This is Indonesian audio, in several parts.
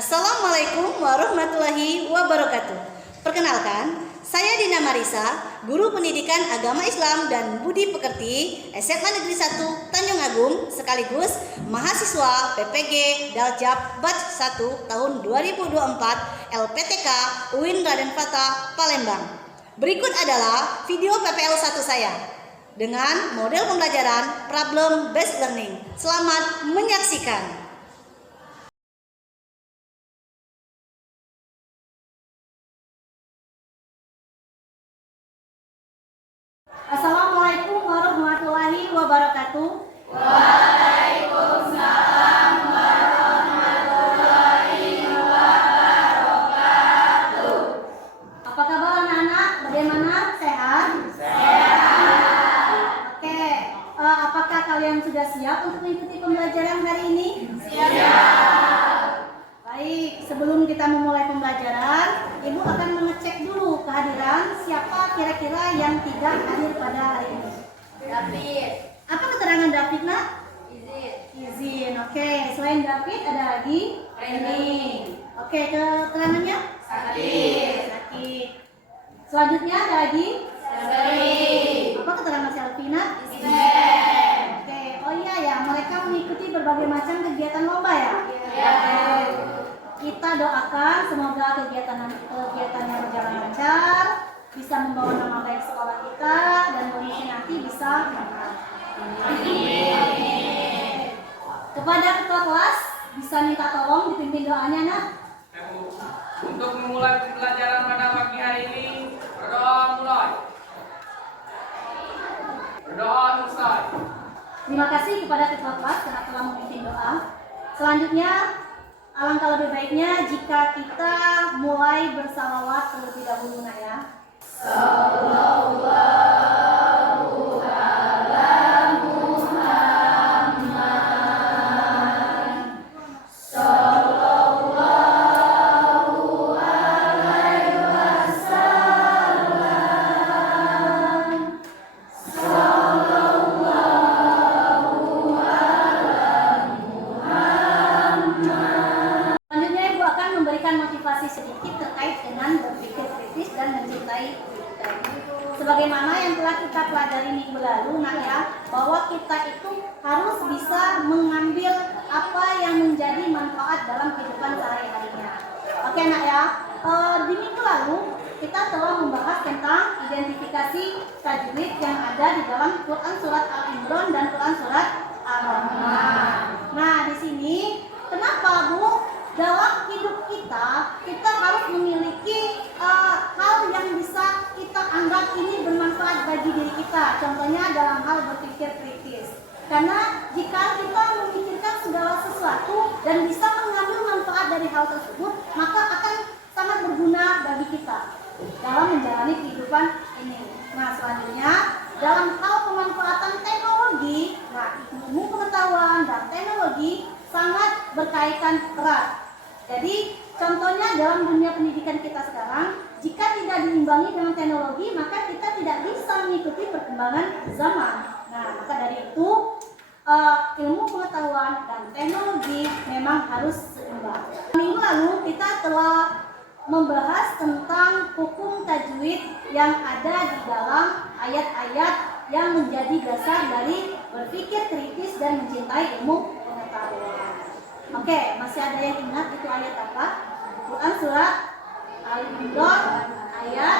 Assalamualaikum warahmatullahi wabarakatuh. Perkenalkan, saya Dina Marisa, Guru Pendidikan Agama Islam dan Budi Pekerti SMA Negeri 1 Tanjung Agung sekaligus mahasiswa PPG Daljab Batch 1 tahun 2024 LPTK UIN Raden Fata Palembang. Berikut adalah video PPL 1 saya dengan model pembelajaran Problem Based Learning. Selamat menyaksikan. Assalamualaikum warahmatullahi wabarakatuh. Waalaikumsalam warahmatullahi wabarakatuh. Apa kabar anak-anak? Bagaimana? Sehat? Sehat. Oke, apakah kalian sudah siap untuk mengikuti pembelajaran hari ini? Siap. Baik, sebelum kita memulai pembelajaran, Ibu akan mengecek dulu kehadiran siapa kira-kira yang tidak hadir pada hari ini. David. Apa keterangan David, nak? Izin. Izin. Oke, selain David ada lagi? Reni. Oke, keterangannya? Sakit. Sakit. Selanjutnya ada lagi? Selfie. Apa keterangan Selvina? Izin. Oke, oh iya ya, mereka mengikuti berbagai macam kegiatan lomba ya? Ya. Kita doakan semoga kegiatannya berjalan lancar, bisa membawa nama baik sekolah kita, dan mungkin nanti bisa menang. Amin. Kepada ketua kelas, bisa minta tolong dipimpin doanya, nak? Untuk memulai pembelajaran pada pagi hari ini, berdoa mulai. Berdoa selesai. Terima kasih kepada ketua kelas karena telah memimpin doa. Selanjutnya, alangkah lebih baiknya jika kita mulai bersalawat terlebih dahulu, nak ya. Sallallahu ala Muhammad. Sallallahu alaihi wasallam. Sallallahu ala Muhammad. Selanjutnya Ibu akan memberikan motivasi sedikit terkait dengan berpikir kritis dan mencintai kita. Sebagaimana yang telah kita pelajari minggu lalu, nak ya, bahwa kita itu harus bisa mengambil apa yang menjadi manfaat dalam kehidupan sehari-harinya. Oke, nak ya, di minggu lalu kita telah membahas tentang identifikasi tajwid yang ada di dalam Quran surat Al-Imran dan Quran surat Ar-Rahman. Nah, di sini kenapa, Bu? Dalam hidup kita harus memiliki hal yang bisa kita anggap ini bermanfaat bagi diri kita. Contohnya dalam hal berpikir kritis. Karena jika kita memikirkan segala sesuatu dan bisa mengambil manfaat dari hal tersebut, maka akan sangat berguna bagi kita dalam menjalani kehidupan ini. Nah, selanjutnya dalam hal pemanfaatan teknologi, nah, ilmu pengetahuan dan teknologi sangat berkaitan erat. Jadi contohnya dalam dunia pendidikan kita sekarang, jika tidak diimbangi dengan teknologi, maka kita tidak bisa mengikuti perkembangan zaman. Nah, maka dari itu ilmu pengetahuan dan teknologi memang harus seimbang. Minggu lalu kita telah membahas tentang hukum tajwid yang ada di dalam ayat-ayat yang menjadi dasar dari berpikir kritis dan mencintai ilmu pengetahuan. Oke, masih ada yang ingat itu ayat apa? Quran surat Al-Imran ayat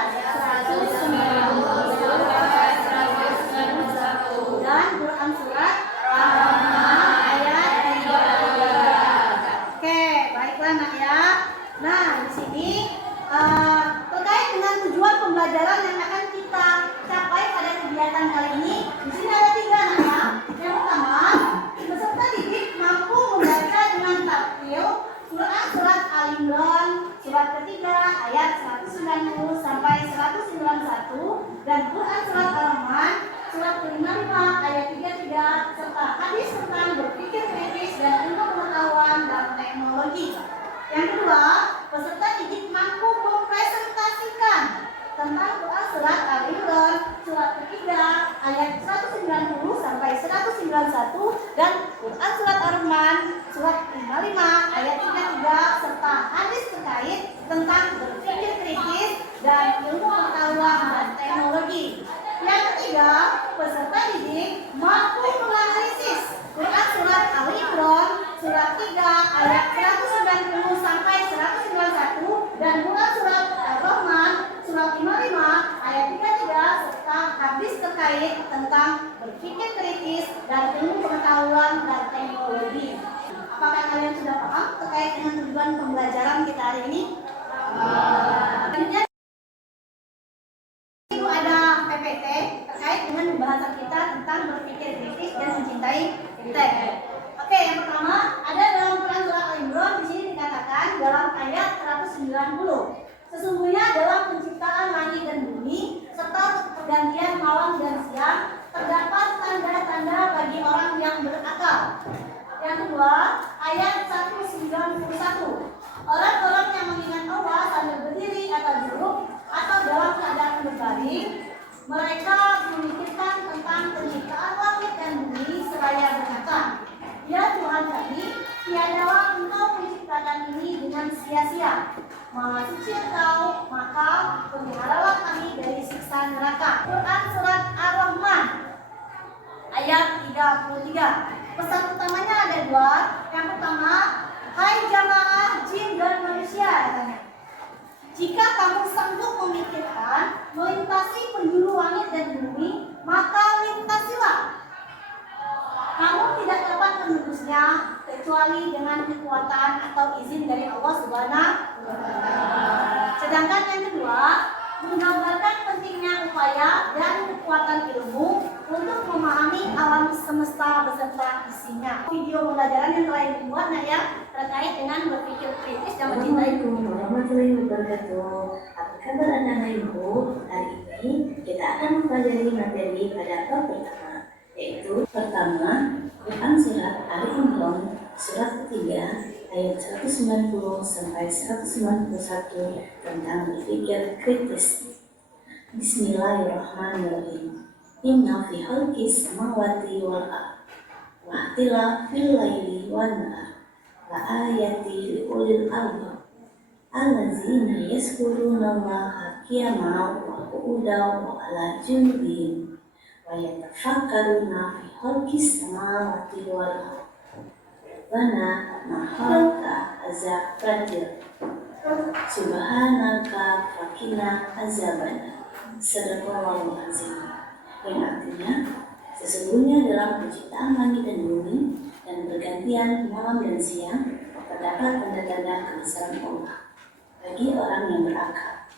191 dan Quran surat Ar-Rahman ayat 33. Oke, baiklah, nak ya. Nah, di sini terkait dengan tujuan pembelajaran yang akan kita capai pada kegiatan kali ini, di sini ada 3, nak ya. Yang pertama, peserta didik mampu membaca dengan tartil Quran surat Al-Imran surat ketiga ayat 190 sampai 191 dan Quran surat Ar-Rahman surat ke-55 ayat 33 serta hadis tentang berpikir kritis dan ilmu pengetahuan dan teknologi. Yang kedua, peserta didik mampu mempresentasikan tentang Quran surat Al-Imran surat ketiga ayat 190 sampai 191 dan Quran surat Ar-Rahman surat 55 ayat 33 serta tujuan pembelajaran kita hari ini? Selanjutnya itu ada PPT terkait dengan pembahasan kita tentang berpikir kritis dan mencintai teks. Oke, yang pertama ada dalam Quran surah Al-Imran, di sini dikatakan dalam ayat 190. Sesungguhnya dalam penciptaan langit dan bumi serta pergantian malam dan siang terdapat tanda-tanda bagi orang yang berakal. Yang kedua, ayat 191. Orang-orang yang mengingat Allah sambil berdiri atau duduk atau dalam keadaan berbaring, mereka memikirkan tentang penciptaan langit dan bumi seraya berkata, "Ya Tuhan kami, tiadalah Engkau menciptakan ini dengan sia-sia. Maha suci Engkau, maka peliharalah kami dari siksa neraka." Quran surat Ar-Rahman ayat 33. Pesan utamanya ada dua. Yang pertama, hai jamaah jin dan manusia, katanya. Jika kamu sanggup memikirkan melintasi penjuru langit dan bumi, maka lintasilah. Kamu tidak dapat menembusnya kecuali dengan kekuatan atau izin dari Allah Subhanahu wa Ta'ala. Sedangkan yang kedua, menggambarkan pentingnya upaya dan kekuatan ilmu untuk memahami alam semesta beserta isinya. Video pembelajaran yang telah dibuat terkait dengan berpikir kritis dan mencintai bumi. Assalamualaikum warahmatullahi wabarakatuh. Apa kabar anak-anak ibu? Hari ini kita akan mempelajari materi pada bab pertama, yaitu pertama Quran surat Ali Imran surat ketiga ayat 190 sampai 191 tentang berpikir kritis. Bismillahirrahmanirrahim. Inna fi khalqis samawati wal ardh wa ikhtilafil laili wan nahar la ayati li ulil albab allazina yazkuruna Allaha qiyaman wa qu'udan wa ala junubihim wa yatafakkaruna fi khalqis samawati wal ardh Rabbana ma khalaqta hadza batila subhanaka faqina azabannar. Sadaqallahul azim. Yang artinya, sesungguhnya dalam penciptaan langit dan bumi dan pergantian malam dan siang terdapat tanda-tanda kebesaran Allah bagi orang yang berakal.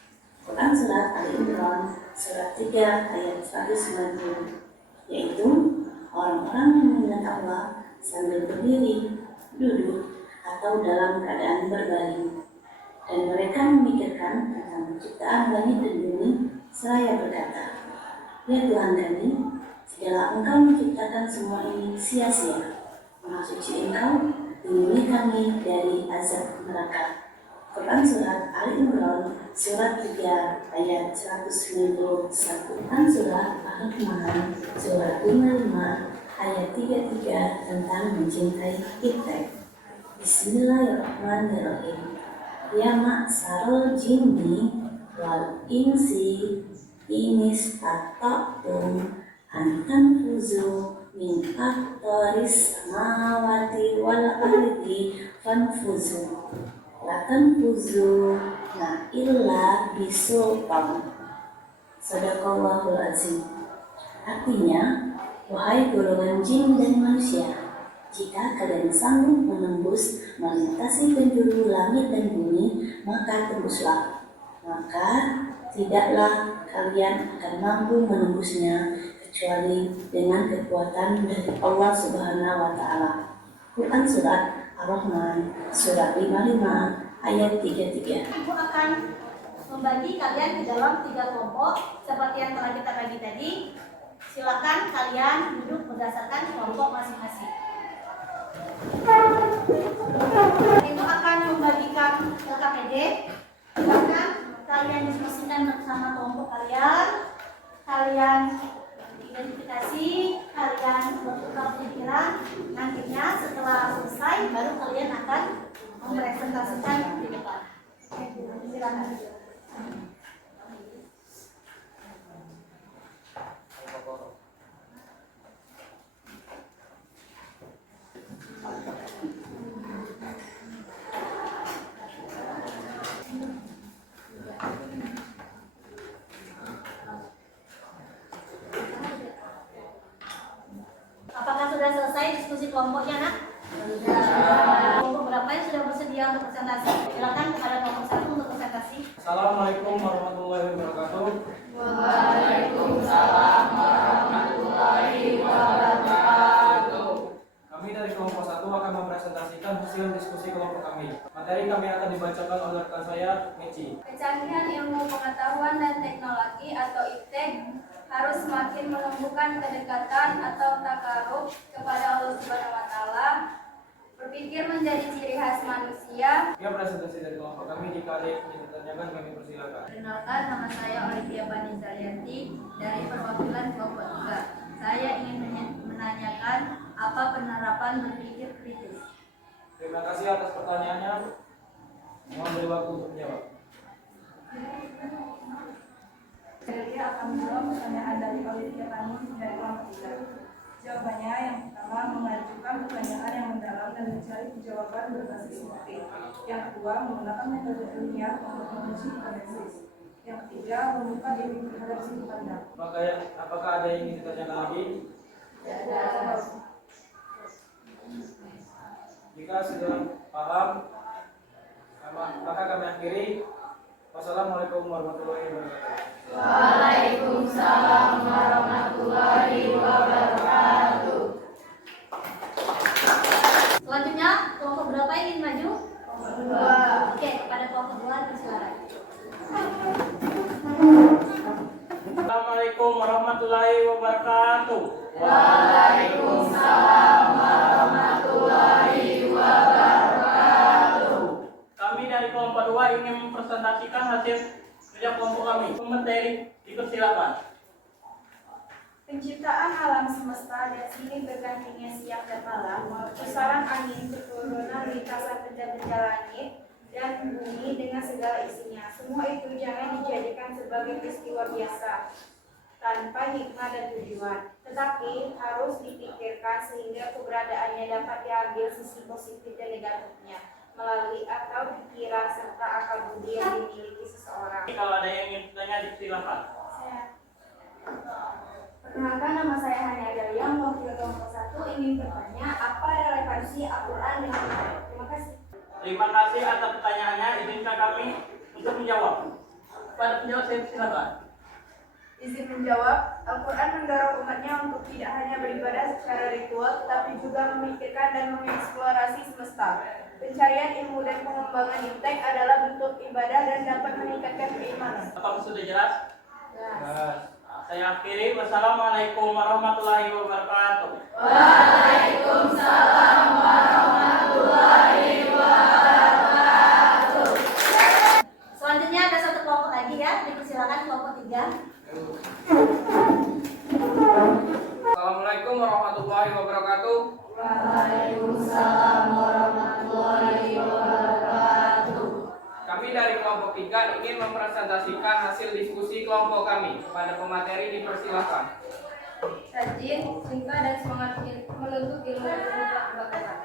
Quran surat Ali Imran surat 3 ayat 190, yaitu orang-orang yang mengingat Allah sambil berdiri, duduk, atau dalam keadaan berbaring, dan mereka memikirkan tentang penciptaan langit dan bumi seraya berkata, "Ya Tuhan kami, tidaklah Engkau menciptakan semua ini sia-sia. Maha suci Engkau, lindungi kami dari azab neraka." Quran surat Ali Imran surat 3 ayat 191. Quran surat Ar-Rahman surat 55 ayat 33 tentang mencintai iptek. Bismillahirrahmanirrahim. Ya ma'sarul jinni wal insi inis tata'tum antan fuzu min aqtaris samawati wal ardi fanfuzu la tanfuzu na illa bisultan. Sadaqallahul azim. Artinya, wahai golongan jin dan manusia, jika kalian sanggup menembus melintasi penjuru langit dan bumi, maka tembuslah. Maka tidaklah kalian akan mampu menembusnya kecuali dengan kekuatan dari Allah Subhanahu wa Ta'ala. Quran surat Ar-Rahman surat 55 ayat 33. Ibu akan membagi kalian ke dalam 3 kelompok seperti yang telah kita bagi tadi. Silakan kalian duduk berdasarkan kelompok masing-masing. Itu akan membagikan LKPD. Silakan kalian diskusikan bersama kelompok kalian. Kalian identifikasi, kalian bertukar pikiran. Nantinya setelah selesai baru kalian akan mempresentasikan di depan. Silakan. Apakah sudah selesai diskusi kelompoknya, Nak? Sudah. Kelompok berapa yang sudah bersedia untuk presentasi. Silakan kepada kelompok 1 untuk presentasi. Assalamualaikum warahmatullahi wabarakatuh. Waalaikumsalam warahmatullahi wabarakatuh. Kami dari kelompok 1 akan mempresentasikan hasil diskusi kelompok kami. Materi kami akan dibacakan oleh rekan saya, Michi. Kecanggihan ilmu pengetahuan dan teknologi atau IPTEK harus semakin menumbuhkan kedekatan atau takarub kepada Allah Subhanahu wa taala. Berpikir menjadi ciri khas manusia. Jika presentasi dari kelompok kami jika ada yang ingin ditanyakan, kami persilakan. Perkenalkan, nama saya Olivia Banizalianti dari perwakilan kelompok 3. Saya ingin menanyakan apa penerapan berpikir kritis. Terima kasih atas pertanyaannya. Mohon beri waktu untuk menjawab. Saya akan menjawab pertanyaan dari Olivia Banizalianti dari kelompok 3. Jawabannya yang pertama, mengajukan pertanyaan yang mendalam dan mencari jawaban berbasis bukti. Yang kedua, menggunakan metode ilmiah untuk menguji hipotesis. Yang ketiga, membuka diri terhadap sudut pandang. Apakah ada yang ingin ditanyakan lagi? Jika sudah paham, maka kami akhiri. Wassalamualaikum warahmatullahi wabarakatuh. Waalaikumsalam warahmatullahi wabarakatuh. Selanjutnya, kelompok berapa yang ingin maju? Kelompok 2. Oke, kepada kelompok 2 persilakan. Assalamualaikum warahmatullahi wabarakatuh. Waalaikumsalam warahmatullahi wabarakatuh. Kami dari kelompok 2 ingin mempresentasikan hasil kerja kelompok kami. Materi dipersilakan. Penciptaan alam semesta dan silih bergantinya siang dan malam, pusaran angin, keturunan lintasan benda-benda langit dan bumi dengan segala isinya. Semua itu jangan dijadikan sebagai peristiwa biasa tanpa hikmah dan tujuan, tetapi harus dipikirkan sehingga keberadaannya dapat diambil sisi positif dan negatifnya melalui akal pikiran serta akal budi yang dimiliki seseorang. Kalau ada yang ingin bertanya, silakan. Perkenalkan, nama saya Hani Adalia, mewakili kelompok 1 ingin bertanya apa relevansi Al-Quran dengan kita. Terima kasih. Terima kasih atas pertanyaannya. Izinkan kami untuk menjawab. Pada penjawab saya silakan. Izin menjawab, Al-Quran mendorong umatnya untuk tidak hanya beribadah secara ritual, tetapi juga memikirkan dan mengeksplorasi semesta. Pencarian ilmu dan pengembangan iptek adalah bentuk ibadah dan dapat meningkatkan keimanan. Apakah sudah jelas? Saya akhiri. Wassalamualaikum warahmatullahi wabarakatuh. Waalaikumsalam warahmatullahi wabarakatuh. Selanjutnya ada satu kelompok lagi ya, dipersilakan kelompok 3. Assalamualaikum warahmatullahi wabarakatuh. Waalaikumsalam warahmatullahi wabarakatuh. Kami dari kelompok 3 ingin mempresentasikan hasil diskusi kelompok kami. Pada pemateri dipersilakan. Rajin, cinta dan semangat menuntut ilmu dan pengetahuan.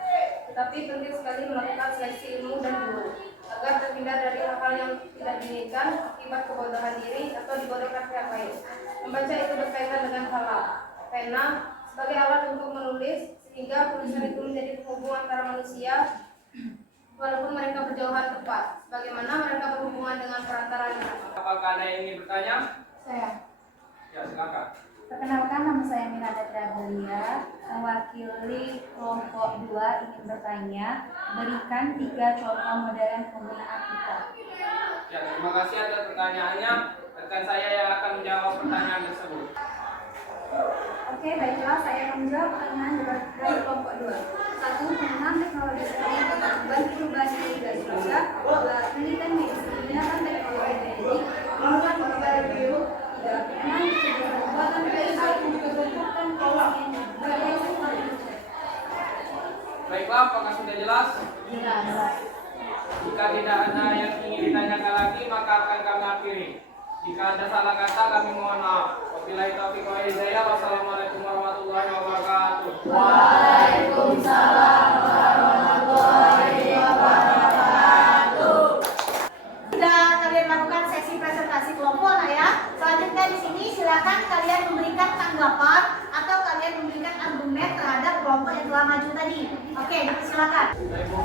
Tetapi penting sekali melakukan seleksi ilmu dan guru agar terhindar dari hal-hal yang tidak diinginkan akibat kebodohan diri atau dibodohkan pihak lain. Membaca itu berkaitan dengan halal. Pena sebagai alat untuk menulis sehingga tulisan itu menjadi penghubung antara manusia walaupun mereka berjauhan tepat. Bagaimana mereka berhubungan dengan perantara lisan. Apakah ada yang ingin bertanya? Saya. Ya, silakan. Perkenalkan, nama saya Mirada Trabelia, mewakili kelompok 2 ingin bertanya, berikan 3 contoh modern penggunaan kita. Ya, terima kasih atas pertanyaannya. Rekan saya yang akan menjawab pertanyaan tersebut. Oke, baiklah, saya akan menjawab pertanyaan dari kelompok 2. 1. Penggunaan teknologi seperti bantu perubahan diri dari keluarga. 2. Penelitian medis menggunakan teknologi genetik, menggunakan pengobatan bio. 3. Pembuatan AI untuk bentukan polisi budaya sektor industri. Baiklah, apakah sudah jelas? Jelas. Jika tidak ada yang ingin ditanyakan lagi, maka akan kami akhiri. Jika ada salah kata, kami mohon maaf. Wabillahi taufiq wal hidayah. Wassalamualaikum warahmatullahi wabarakatuh. Waalaikumsalam warahmatullahi wabarakatuh. Sudah kalian lakukan sesi presentasi kelompok lah ya. Selanjutnya di sini silakan kalian memberikan tanggapan atau kalian memberikan argumen terhadap kelompok yang telah maju tadi. Oke, silakan. Baik, Bu.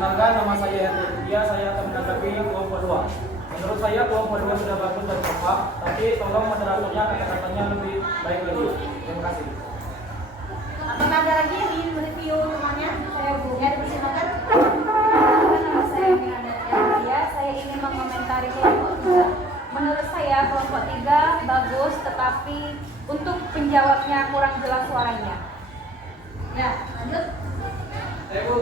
Perkenalkan, nama saya Hendrik Setia, saya akan menanggapi kelompok 2. Menurut saya kelompok 2 sudah bagus dan kompak, tapi tolong moderatornya kata-katanya lebih baik lagi. Terima kasih. Apakah ada lagi yang ingin mereview temannya? Saya Bu. Ya, dipersilakan. Nama saya Miranda Tiadia. Saya ingin mengomentari kelompok 3. Menurut saya kelompok 3 bagus, tetapi untuk penjawabnya kurang jelas suaranya. Ya, lanjut. Bu,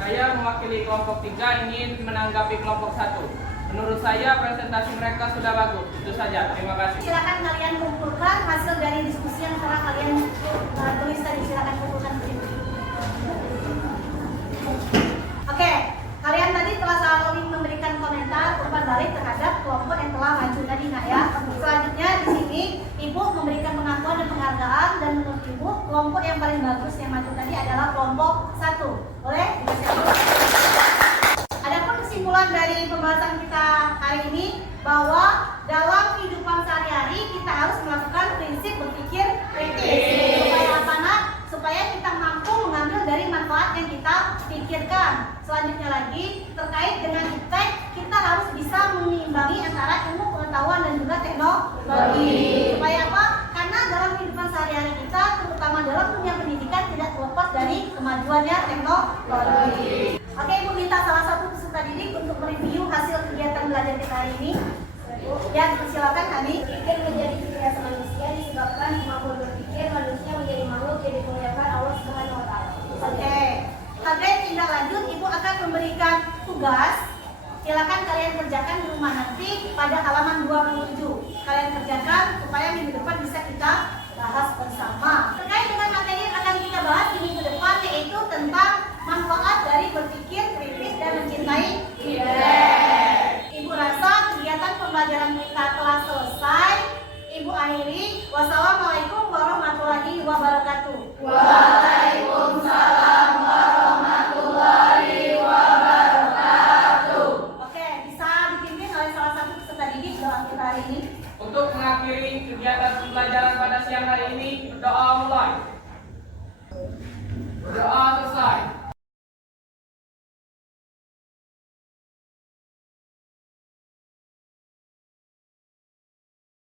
saya mewakili kelompok 3 ingin menanggapi kelompok 1. Menurut saya presentasi mereka sudah bagus. Itu saja. Terima kasih. Silakan kalian kumpulkan hasil dari diskusi yang telah kalian tulis tadi. Silakan kumpulkan. Oke, kalian tadi telah saling memberikan komentar umpan balik terhadap kelompok yang telah maju tadi, nak ya. Selanjutnya di sini Ibu memberikan pengakuan dan penghargaan, dan menurut Ibu kelompok yang paling bagus yang maju tadi adalah kelompok 1. Boleh? Adapun kesimpulan dari pembahasan kita hari ini bahwa dalam kehidupan sehari-hari kita harus melakukan prinsip berpikir kritis. Supaya apa, nak? Supaya kita mampu mengambil dari manfaat yang kita pikirkan. Selanjutnya lagi terkait dengan iptek, kita harus bisa mengimbangi antara ilmu pengetahuan dan juga teknologi. Supaya apa? Karena dalam kehidupan sehari-hari kita, terutama dalam dunia pendidikan, tidak terlepas dari kemajuannya teknologi. Oke, Ibu minta salah satu peserta didik untuk mereview hasil kegiatan belajar kita hari ini. Ya, persilakan kami. Pikir menjadi fitrah manusia disebabkan kemampuan berpikir manusia menjadi makhluk yang dimuliakan Allah Subhanahu wa taala. Oke. Kalian tindak lanjut, Ibu akan memberikan tugas. Silakan kalian kerjakan di rumah nanti pada halaman 27. Kalian kerjakan supaya minggu depan bisa kita bahas bersama. Terkait dengan materi yang akan kita bahas di minggu depan, yaitu tentang manfaat dari berpikir kritis dan mencintai